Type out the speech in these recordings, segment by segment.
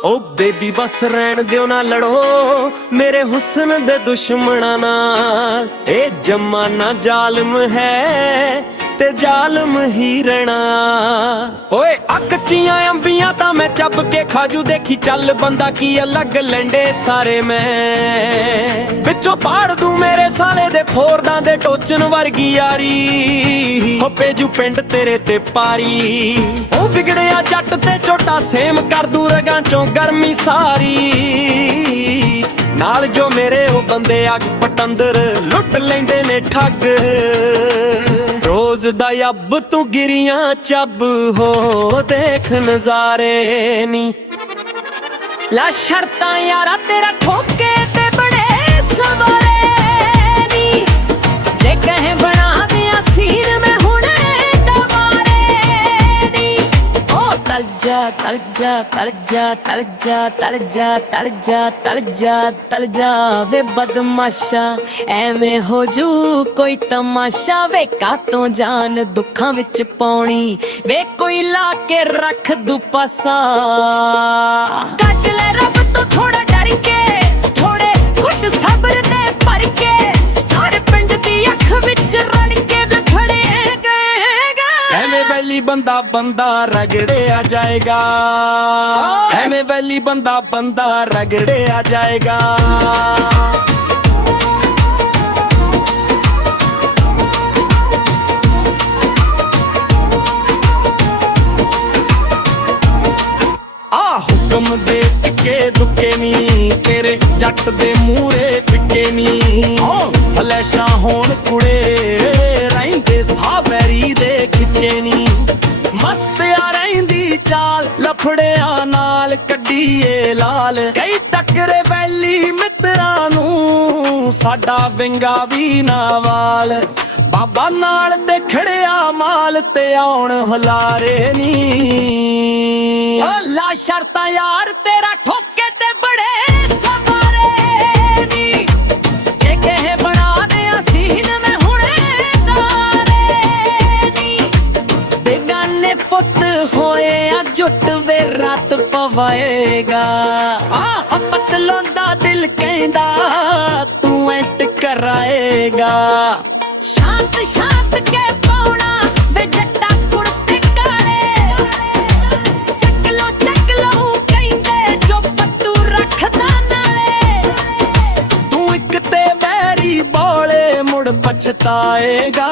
ओ baby बस रहन दियो ना लड़ो मेरे हुस्न दे दुश्मना नाल। ए जमाना जालिम है ते जालिम ही रहना। ओए कच्चियां अंबियां तां मैं चब के खाजू देखी चल बंदा की अलग लैंडे सारे मैं बिचों पाड़ दूं मेरे साले दे फोरदां दे टोचन वर्गी यारी। हो पेजू पिंड तेरे ते पारी ओ विगड़िया जट ते झोटा सेम कर दूं रगां चों गर्मी सारी। नाल जो मेरे ओ बंदे अग पटंदर लुट लैंदे ने ठग। रोज दा अब तू गिरियां चब हो देख नजारे नी। ला शर्तां यारा तेरा ठोके ते बड़े सवारे नी। जे कहे बना दिया सीन में हुणे दवारे नी। ओ तल जा तल जा तल जा तल जा तल जा तल जा तल जा तल जा वे बदमाशा एवें हो जू कोई तमाशा। वे कातों जान दुखां विच पाउणी वे कोई ला के रख दू पासा। कट ले रब तो थोड़ा डर के थोड़े घुट सब्र दे भर के सारे पिंड दी अख विच रड़ के वे फड़े गए। एवें वैली बंदा बंदा रगड़े आ जाएगा। एवें वैली बंदा बंदा रगड़े आ जाएगा। हुक्म दे टिके दुके नी तेरे जट दे मूरे फिके नी। फलैशा होन कुड़े रहिंदे सावैरी दे खिच्चे नी। मस्त आ रहिंदी चाल लफड़िया नाल कड्डीए लाल। कई टकरे वैली मित्रां नूं साडा विंगा भी नावाल। बाबा नाल ते खड़िया माल ते आउण हुलारे नी। ला शर्तां यार तेरा ठोके ते बड़े सवारे नी। जे कहे बना दिया सीन में हुणे दारे नी। बेगाने पुत होए जुट वे रात पवाएगा। पतलों दा दिल कहंदा तू एंट कराएगा। शांत शांत के पौना वे जट्टा कुर्ते काले। चक लो कहंदे जो पत्तू रखदा नाले। तू इक ते बैरी बोले मुड़ पछताएगा।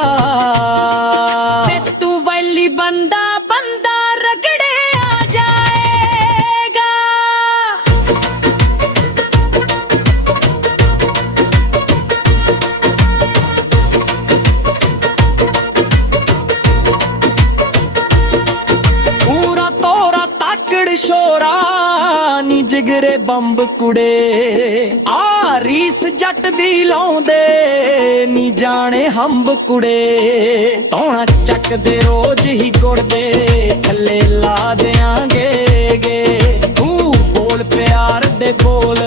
ते तू वैली बंदा बंदा रगड़े आ जाएगा। पूरा तोरा ताकड़ शोरा नी जिगरे बंब कुड़े। रीस जट दी लाउंदे नी जाने हंब कुड़े। तोना चक दे रोज ही गुड़दे थल्ले ला देंगे गे। तू बोल प्यार दे बोल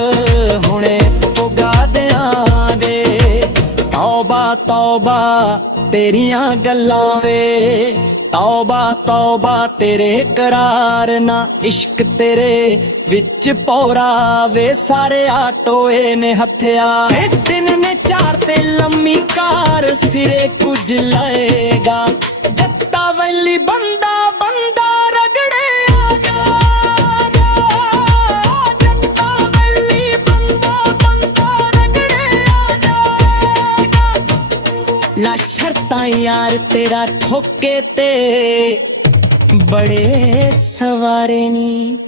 हुणे पुगा देंगे। तौबा तौबा तेरियां गल्लां वे। तौबा तौबा तेरे करार ना इश्क तेरे विच पौरा वे। सारे आटोए ने हथया दिन ने चार ते लम्मी कार सिरे कुछ लाएगा। जट्टा वैली बंदा बंदा रगड़े आ जा। जट्टा वैली बंदा बंदा रगड़े आ जाएगा। ला शर्तां यार तेरा ठोके ते बड़े सवारे नी।